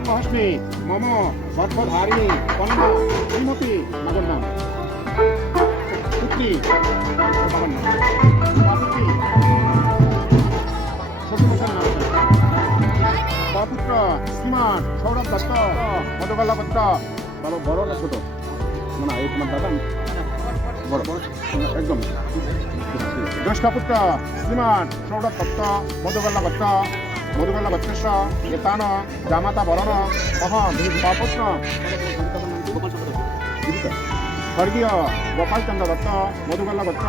পদ্মহস্মী মম গর্ভধারিণী কন্যা শ্রীমতী মাগর নাম পুত্রী বাবার নাম পার্বতী শ্বশুরমশার নাম পুত্র শ্রীমান সৌরভ দত্ত মধুকলা দত্ত বাবা বড় না ছোট না এই তোমার দাদা বড় একদম জ্যেষ্ঠ পুত্র শ্রীমান সৌরভ দত্ত মধুকলা দত্ত মধুকলা দত্তেশ এতান জামাতা বরণ অহম পুত্র স্বর্গীয় গোপালচন্দ্র দত্ত মধুকলা দত্ত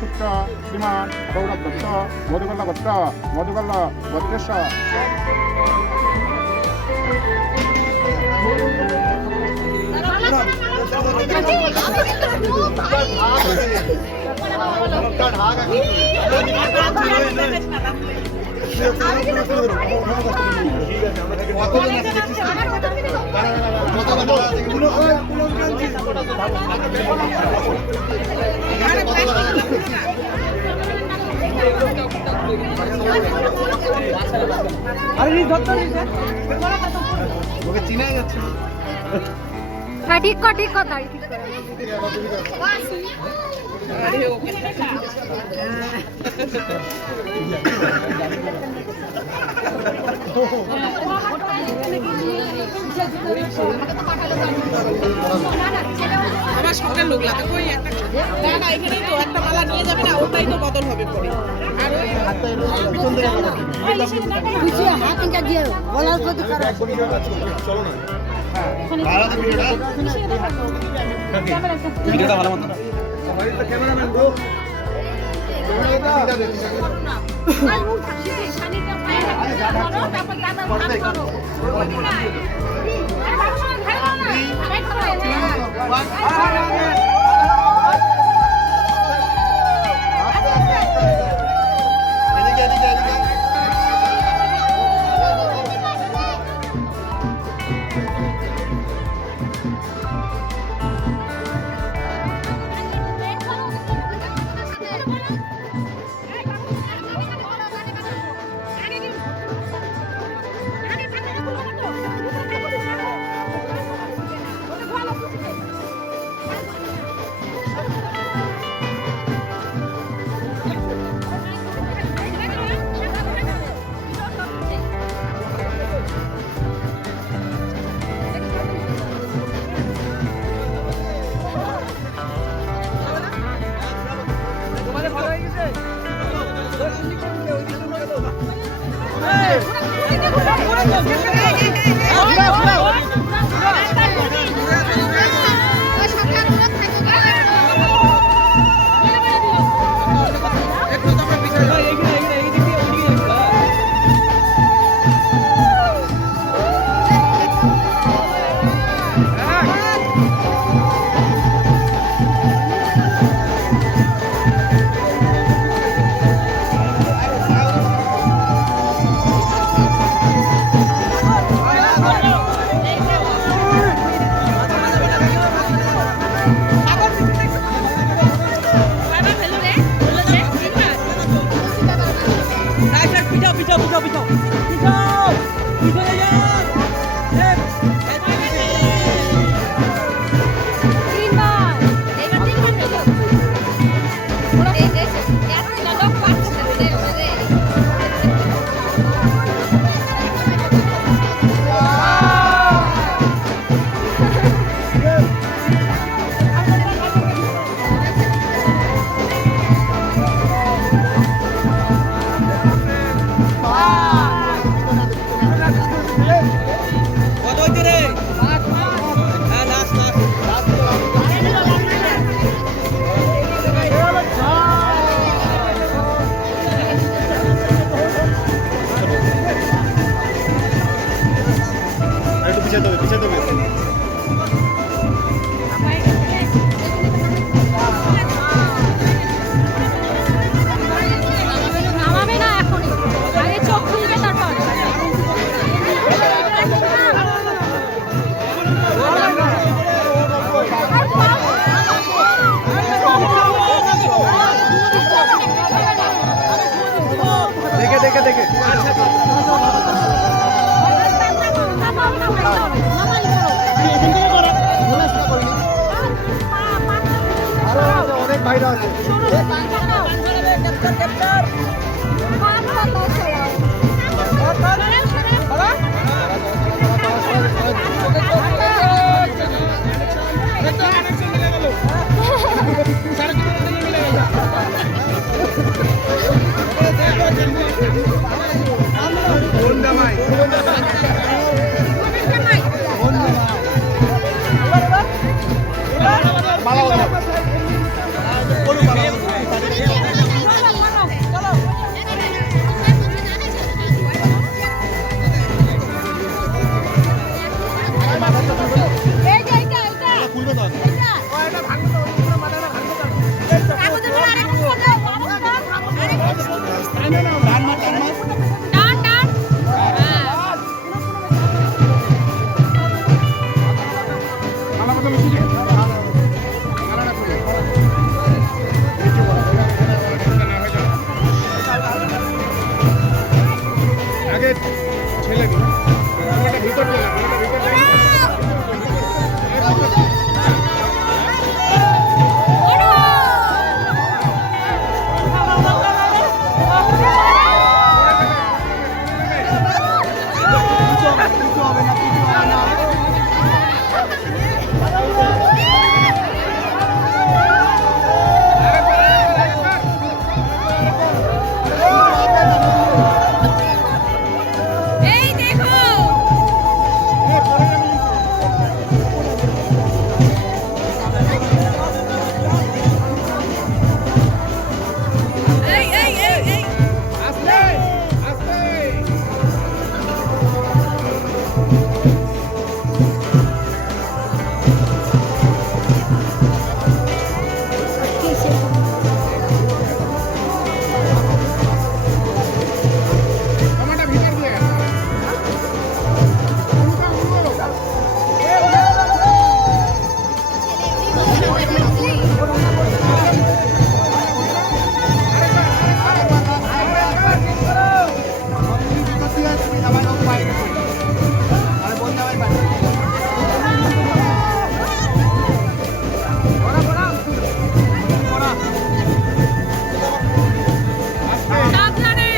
পুত্র শ্রীমান সৌরভ দত্ত মধুকলা দত্ত মধুকলা দত্তেশ চিনা যাচ্ছে হ্যাঁ ঠিক কর তাই ঠিক কর আমার সঙ্গে লোক লাগে কই একটা না এখানেই তো একটা মালা নিয়ে যাবে না ওটাই তো বদল হবে পরে আর ওই পিছন থেকে বুঝিয়ে হাত ইনকা দিয়ে বলার প্রতি করো চলো না ভালো তো ভিডিওটা ভালো মতো ক্যামেরাম্যান ব্রো আর মুখ থাকছে শানিটা পায়ে করো তারপর দাদা হাত করো আরে বাবু সঙ্গে খেলো না আরে করো দেখে ভাইরা আছে আগে ছেলে ভিতর এই দেখো এই আস্তে আস্তে টমাটা ভিতর দিয়ে সাবধানে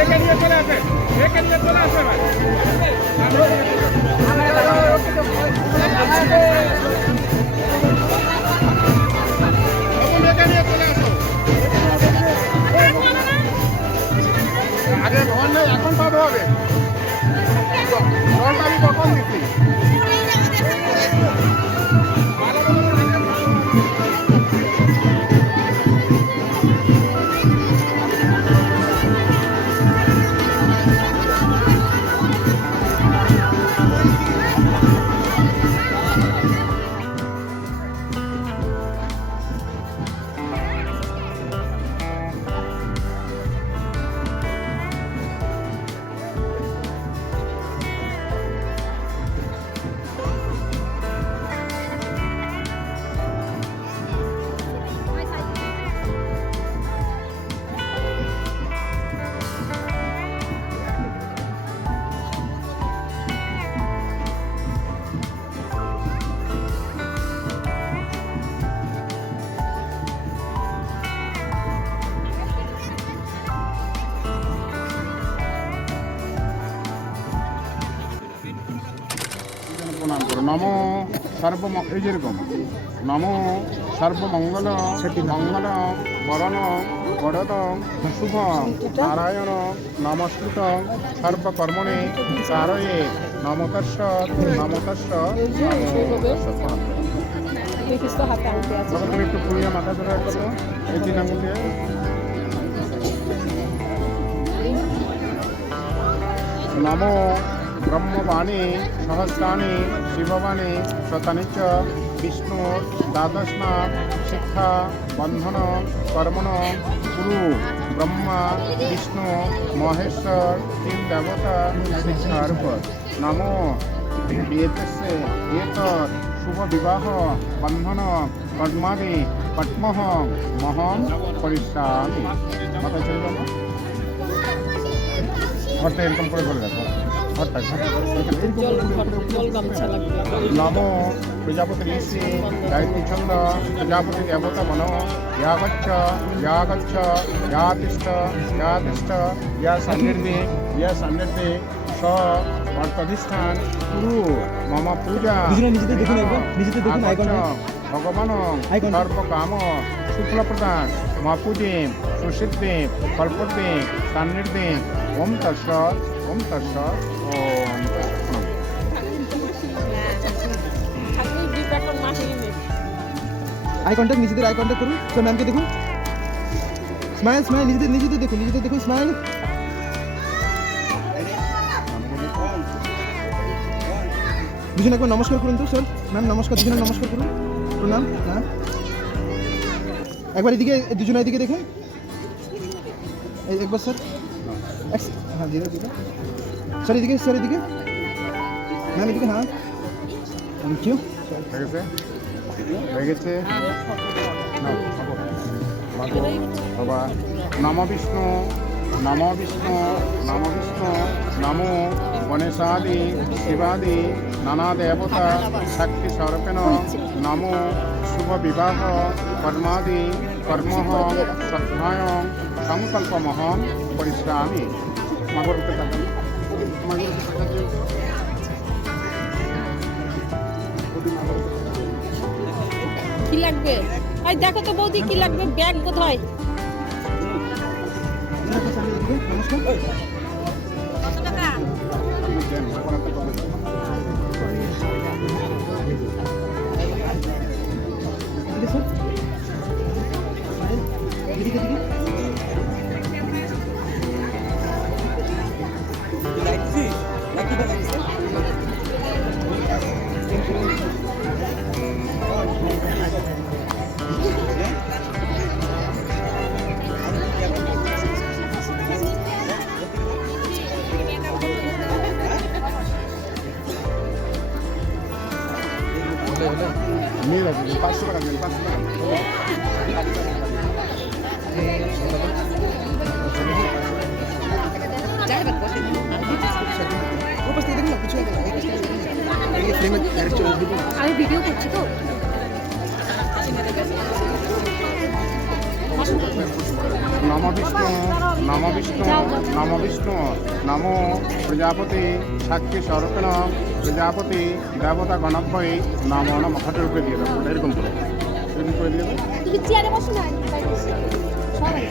একে নিয়ে চলে আসে ভাই একে নিয়ে চলে আসো আগে ঘর নেই এখন পাবে হবে ঘরটা আমি কখন দিচ্ছি প্রণাম করো নমো এই যেরকম নমো সর্বমঙ্গল মঙ্গল বরণ বরদ শুভ নারায়ণ নমস্কৃত সর্বকর্মণে চারয়ে নমতস্য নমতস্য তুমি একটু পুড়িয়ে মাথা ধরে করো এই তিন আঙুল দিয়ে নমো ব্রহ্মবাণী সহস্রাণি শিববাণী শতানি চ বিষ্ণু দ্বাদশনা শিক্ষা বন্ধন কর্মণ গুরু ব্রহ্মা বিষ্ণু মহেশ্বর তিন দেবতা শিক্ষার নমো এত শুভ বিবাহ বন্ধন কর্মাদি পদ্মহং মহং পরিষ্যামি। মাথায় ছেড়ে দাও। ঘরটা এরকম করে ধরে রাখো। ঘরটা নমো প্রজাপতি ঋষি গায়ত্রী ছন্দ প্রজাপতি দেবতা মনো ইয়া গচ্ছ ইয়া গচ্ছ ইয়া তিষ্ঠ ইয়া তিষ্ঠ ইয়া সান্নিধ্যে স অর্থাধিষ্ঠান কুরু মম পূজা নিজেদের দেখুন একবার, নিজেদের দেখুন আইকনটা। ভগবান Icon. সর্বকাম শুক্লপ্রদান মহাপূজিম সুসিদ্ধিম কল্পদ্দিম সান্নিধ্যিম ওম তৎসৎ ওম তৎসৎ ওম তৎসৎ। আই কন্ট্যাক্ট, নিজেদের আই কন্ট্যাক্ট করুন। তো ম্যামকে দেখুন, স্মাইল স্মাইল, নিজেদের দেখুন, স্মাইল। দুজনে একবার নমস্কার করুন তো স্যার। ম্যাম নমস্কার, দুজনে নমস্কার করুন, প্রণাম। হ্যাঁ একবার এদিকে, দুজনে এদিকে দেখুন, একবার স্যার। হ্যাঁ ধীরে ধীরে স্যার, এদিকে স্যার, এদিকে ম্যাম, এদিকে। হ্যাঁ থ্যাংক ইউ। হয়ে গেছে। বাবা নম বিষ্ণু নম বিষ্ণু নম বিষ্ণু নমো গণেশাদি শিবাদি নানা দেবতা শক্তি স্বরূপেণ নমো শুভ বিবাহ কর্মাদি কর্ম শ্রদ্ধায় সংকল্পমহং পরিশ্রামি। মাগরকে থাকেন, কি লাগবে? ওই দেখো তো বৌদি কি লাগবে, ব্যাগ কোথায়? নমস্কার। কত টাকা? এদিকে স্যার, এদিকে এদিকে। নিয়ে রাখবেন 500 টাকা দেন, 500 টাকা। উপস্থিত দেখুন না, কিছু হবে না, এই ফ্রেমে ডাইরেক্ট চলে আসবে। আমি ভিডিও করছি তো। নম বিষ্ণু নম বিষ্ণু নম বিষ্ণু নমো প্রজাপতি সাক্ষী স্বরূপেণ প্রজাপতি দেবতা গণভ্যই নমো নম। হাতের উপরে দিয়ে দেবো, এরকম করে দিয়ে দেবো। তুই চেয়ারে বসে না। সবাই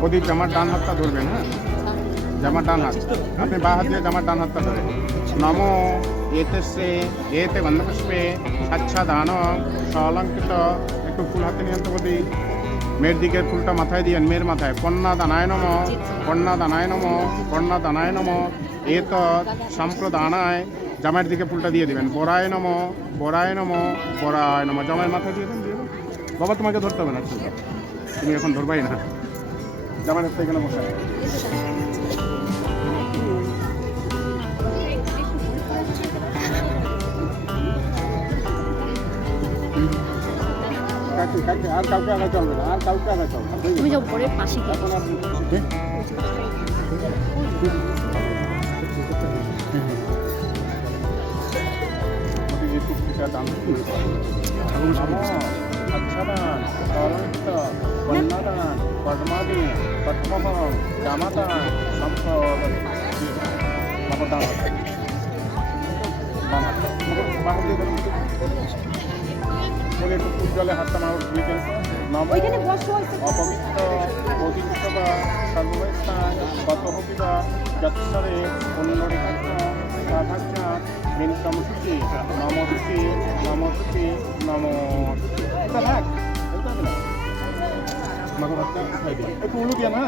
প্রদীপ জামার ডান হাতটা ধরবেন। হ্যাঁ, জামার ডান হাত, আপনি বা হাত দিয়ে জামার ডান হাতটা ধরে নমো এতে এতে গন্ধপুষ্পে আচ্ছা দান সলঙ্কিত। একটু ফুল হাতে নিয়ন্ত প্রদীপ, মেয়ের দিকের ফুলটা মাথায় দিয়েন, মেয়ের মাথায়। কন্যা দানায় নম, কন্যা দানায় নম, কন্যা দানায় নম। এত সম্প্রদানায়, জামাইয়ের দিকে ফুলটা দিয়ে দিবেন। বরায় নম, বরায় নম, বরায় নম। জামাইয়ের মাথায় দিয়ে দেন, দিয়ে দেন। বাবা তোমাকে ধরতে হবে না, ফুলটা তুমি এখন ধরবাই না। জামাইয়ের হাতটা এখানে বসায়। আর কাউকে আগে চলবে না, আর কাউকে আগে চলবে না। তুমি যাও পরে পাশে গিয়ে। এখন আর আচ্ছাদান অলঙ্কিত কন্যাদান পদ্মাদি পদ্মহ জামাদান সম্পদ বলে একটু ফুল জলে হাতটা মানুষ দিয়েছেন। ওইখানে বসো, হয়েছে। অপবিত্র অতিরিক্ত বা সর্বস্থান কত হবিবা যৎসরে পুণ্যরেখাচ্ছ সাধাচ্ছা ভিন্নমসূচি নমসূচি নমসূচি নমসূচি। এটা থাক, বলতে হবে না। মাগো হাতটা উঠাই দিন, একটু উলু দিয়ে না।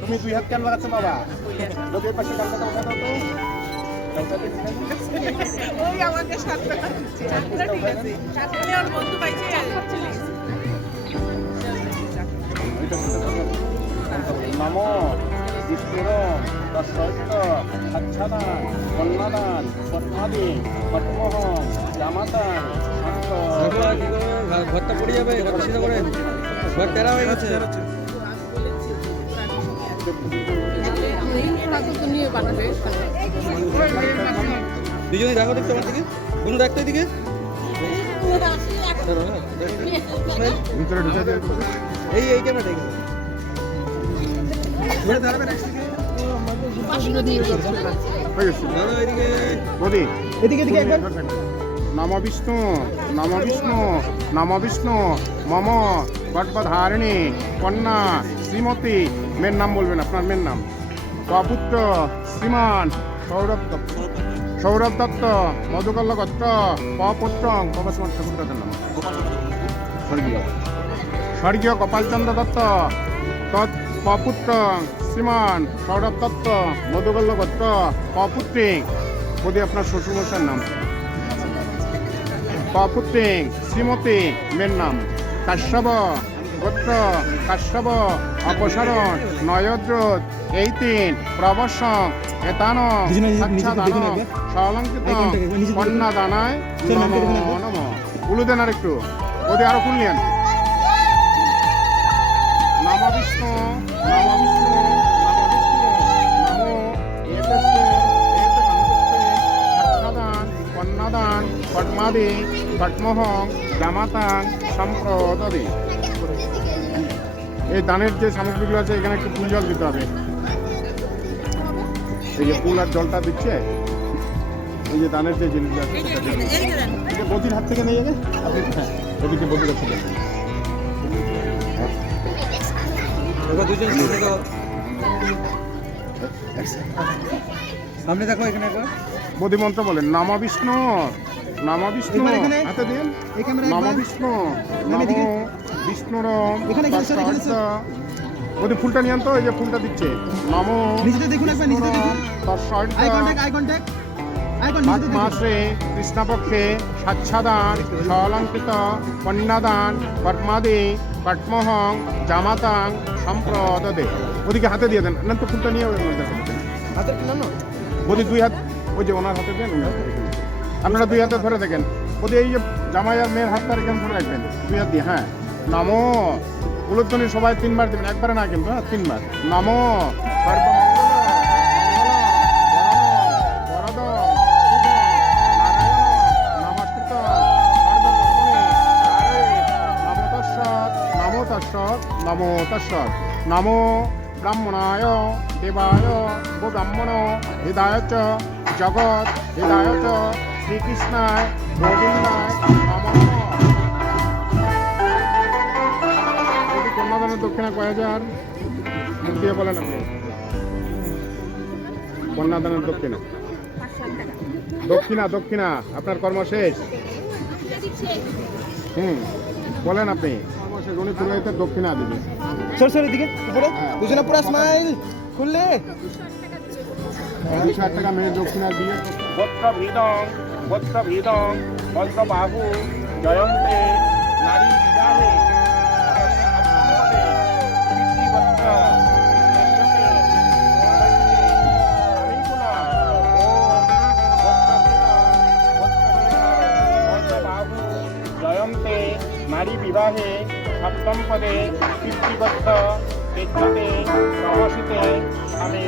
তুমি দুই হাত কেন লাগাচ্ছ বাবা? লোকের পাশে কালকাটা উঠা দাও তো। ওই আমাকে সাতটা ঠিক আছে, সাতটা ওর বন্ধু পাইছে আর চলে গেছে। ওইটা নমো বিষ্ণুরম তস্যৈত সাচ্ছাদান কন্যাদান পদ্মাদি পদ্মহং জামাতান শান্ত ঘরটা পড়ে যাবে সিধা করেন ঘর টেরা হয়ে গেছে নিয়ে বানাবে দুজনে দেখো দেখতে আমার দিকে বন্ধু দেখতে এদিকে ভিতরে ঢুকে দিয়ে এই ক্যামেরাটা এখানে ঘুরে দাঁড়াবেন একদিকে হয়ে গেছে দাদা এদিকে মোদি এদিকে এদিকে একবার নম বিষ্ণু নম বিষ্ণু নম বিষ্ণু মম গর্ভধারিণী কন্যা শ্রীমতী মেয়ের নাম বলবেন আপনার মেয়ের নাম পুত্র শ্রীমান সৌরভ দত্ত মধুকল্ল গোত্র পপুত্র কবসমঠ ঠাকুরের নাম স্বর্গীয় গোপালচন্দ্র দত্ত তৎ পপুত্র শ্রীমান সৌরভ দত্ত মধুকল্ল গোত্র পপুত্রী যদি আপনার শ্বশুরমশার নাম পপুত্রী শ্রীমতী মেয়ের নাম কাশ্যপ গোত্র কাশ্যপ অপসারণ নয়দ্রোত এই তিন প্রবর্ষণ এতান সাক্ষাদান সলঙ্কিত কন্যা দানায় নমো নমঃ উলু দেন আর একটু ওদি আরো খুললেন নম বিষ্ণু নম বিষ্ণু নম বিষ্ণু নমো এতস্য এত কন্যস্তে সাক্ষাদান কন্যাদান পদ্মাদি পদ্মহং জামাতাং সম্প্রদদে এই দানের যে সামগ্রীগুলো আছে এখানে একটু ফুল জল দিতে হবে এই যে ফুল আর জলটা দিচ্ছে এই যে দানের যে জিনিসগুলো আছে সেটা দিয়ে দিচ্ছে। এই যে বদির হাত থেকে নিয়ে যাবে আপনি হ্যাঁ এদিকে বদির হাত থেকে এবার দুজন সামনে দেখো সামনে দেখো এখানে একবার বদি মন্ত্র বলেন নম বিষ্ণু নম বিষ্ণু এবার এখানে? হাতে দিন এই ক্যামেরা নম একবার বিষ্ণু নাম এদিকে? নমো বিষ্ণুরম এখানে, এখানে, স্যার, এখানে, স্যার। বদি ফুলটা নিয়ে তো এই যে ফুলটা দিচ্ছে নমো নিচেতে দেখুন একবার নিচেতে দেখুন তৎসৈত eye contact eye contact eye contact নিচেতে দেখুন মাসে কৃষ্ণপক্ষে সাচ্ছাদান সলঙ্কিত কন্যাদান পদ্মাদি পদ্মহং জামাতাং সম্প্রদদে ওদিকে হাতে দিয়ে দেন না তো ফুলটা নিয়ে ওই মধ্যে হাতে দেন। হাতের না না বদি দুই হাত ওই যে ওনার হাতে দেন উনি হাতে রেখে দিন। আপনারা দুই হাতে ধরে দেখেন বদি এই যে জামাই আর মেয়ের হাতটা এখানে ধরে রাখবেন দুই হাত দিয়ে হ্যাঁ নমো উলোধ্বনি সবাই তিনবার দেবেন একবারে না কিন্তু হ্যাঁ তিনবার নমো নমো তস্সৎ নমো ব্রাহ্মণায় দেবায় গো ব্রাহ্মণ হৃদয় চ জগৎ হৃদয় চ শ্রীকৃষ্ণায় গোবিন্দায় নমঃ কন্যাদানের দক্ষিণা কয় হাজার মুখ দিয়ে বলেন আপনি কন্যাদানের দক্ষিণা দক্ষিণা দক্ষিণা আপনার কর্ম শেষ বলেন আপনি কর্ম শেষ উনি পুরোহিতের দক্ষিণা দিবে সর সর এদিকে উপরে দুজনে পুরো স্মাইল খুললে 2,000 টাকা মেয়ের দক্ষিণা দিয়ে গোত্রভেদং বজ্রবাহু জয়ন্তে নারী বিবাহে জয়ন্তে নারী বিবাহে সপ্তম পদে কীর্তিবদ্ধ তেজতে সহসিতে আমি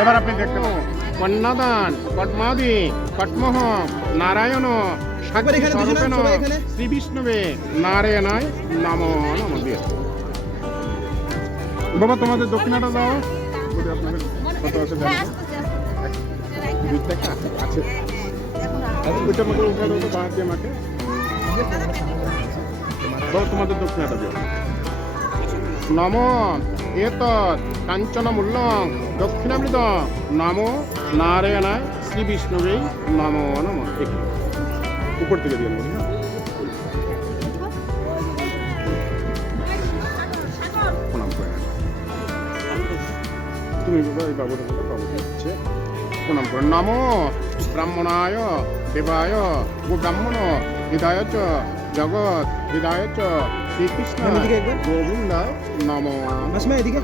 এবার আপনি দেখতে কন্যাদান পদ্মাদি পদ্মহ নারায়ণ একবার এখানে দুজনে স্বরূপেণ সবাই এখানে। শ্রী বিষ্ণুবে নারায়ণায় নমো নমঃ দিয়ে বাবা তোমাদের দক্ষিণাটা দাও যদি আপনাদের কত আছে জানেন দুই টাকা আছে ওইটার মধ্যে উঠে দেবো বাঁ দিয়ে মাকে বলো তোমাদের দক্ষিণাটা দিও নম এতৎ কাঞ্চন মূল্যং দক্ষিণামৃত নমো নারায়ণায় শ্রী বিষ্ণুবে নমো নমঃ এখানে উপর থেকে দিয়ে দেবো না প্রণাম করে তুমি বাবা এই বাবুর কথা বাবু হচ্ছে প্রণাম করে নমো ব্রাহ্মণায় দেবায় গো ব্রাহ্মণ হৃদয় চ জগৎ হৃদয় চ শ্রীকৃষ্ণ ম্যাম, এদিকে একবার। গোবিন্দায় নমঃ। মাসিমা এদিকে।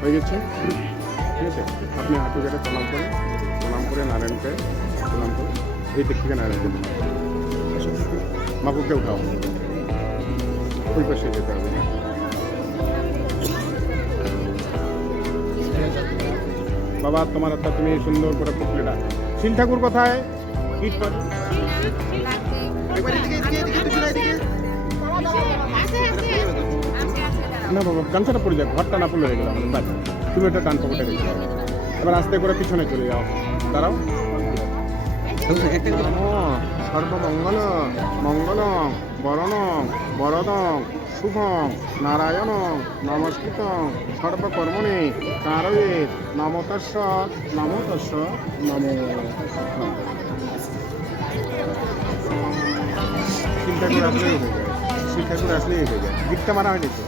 হয়ে গেছে, ঠিক আছে। আপনি হাঁটু কেটে প্রণাম করে নারায়ণকে প্রণাম করে এই দিক থেকে নারায়ণকে মাকুকে উঠাও, ওই পাশে যেতে হবে। বাবা তোমার হাতটা তুমি সুন্দর করে পুকলে ডাক। শিল ঠাকুর কোথায়? ইট পারে একবার এদিকে এদিকে এদিকে পিছনে এদিকে। না বাবা, গামছাটা পড়ে যাক, ঘরটা না পড়লে হয়ে গেল আমাদের। বাস, তুমি একটা ডান পকেটে রেখে দাও। এবার আস্তে করে পিছনে চলে যাও, দাঁড়াও। সর্বমঙ্গল মঙ্গল বরণ বরদং শুভং নারায়ণ নমস্কৃত সর্বকর্মণি কারয়ে নমতস্য নমো তস্য নমো নমঃ। চিন্তা করে আসলেই হয়ে যায়, চিন্তা করে আসলেই হয়ে যায়। দিকটা মারা হয়নি তো,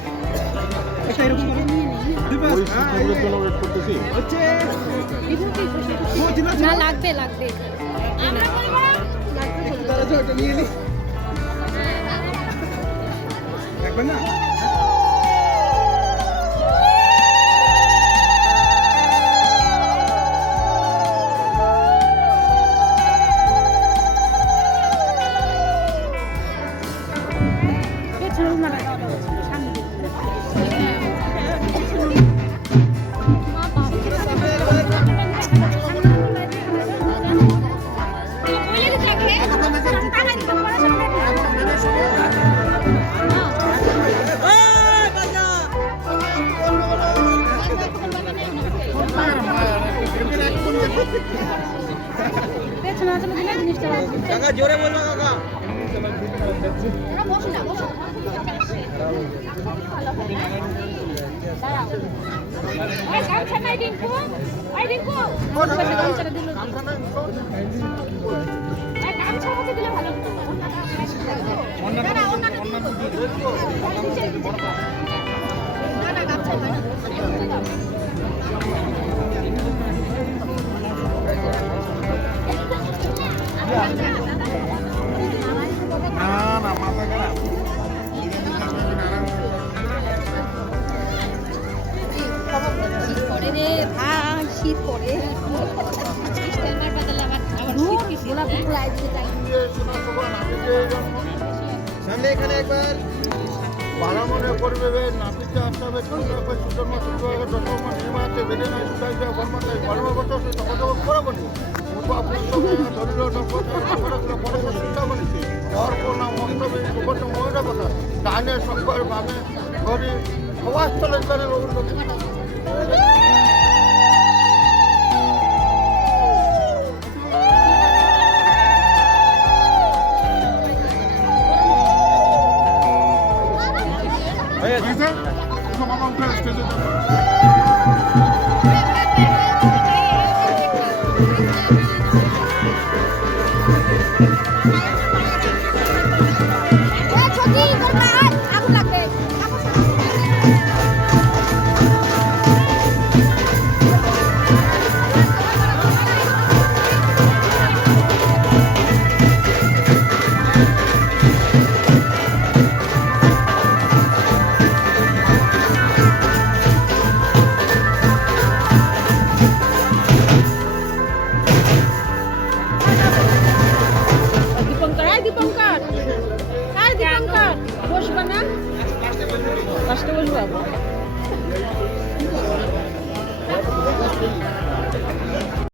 একটা এরকম করো। দুই পাশ। ওই ঠাকুরের জন্য ওয়েট করতেছি। হচ্ছে। না লাগবে লাগবে আমরা করবো একটু দাঁড়াও, ওটা নিয়ে নি। একবার না। কাকা জোরে বলবা কাকা। পরে রে ভাই, শীত পরে গোলাপি ফুল আইছে তাই সামনে এখানে একবার। ভালো মনে করবে নাপিতে আসতে হবে চন্দ্রকে সুধর্ম শুক্রকে দশম নির্মাতে বেদে নয় সুদাইতে বর্মতায় বর্মগত তখন করবনি পূর্বা পুস্তকে ধরিল পরশ চিন্তা বলেছি অর্পণা মন্তব্য উপত মহিলা কথা ডানে শঙ্কর বামে ধরি সবাস্থলে চলে উন্নতি হয়েছে? বাবা উঠে স্টেজে যাও। ছবি করবা আগুন লাগবে দীপঙ্কর দীপঙ্কর বসবা না লাস্টে বসবা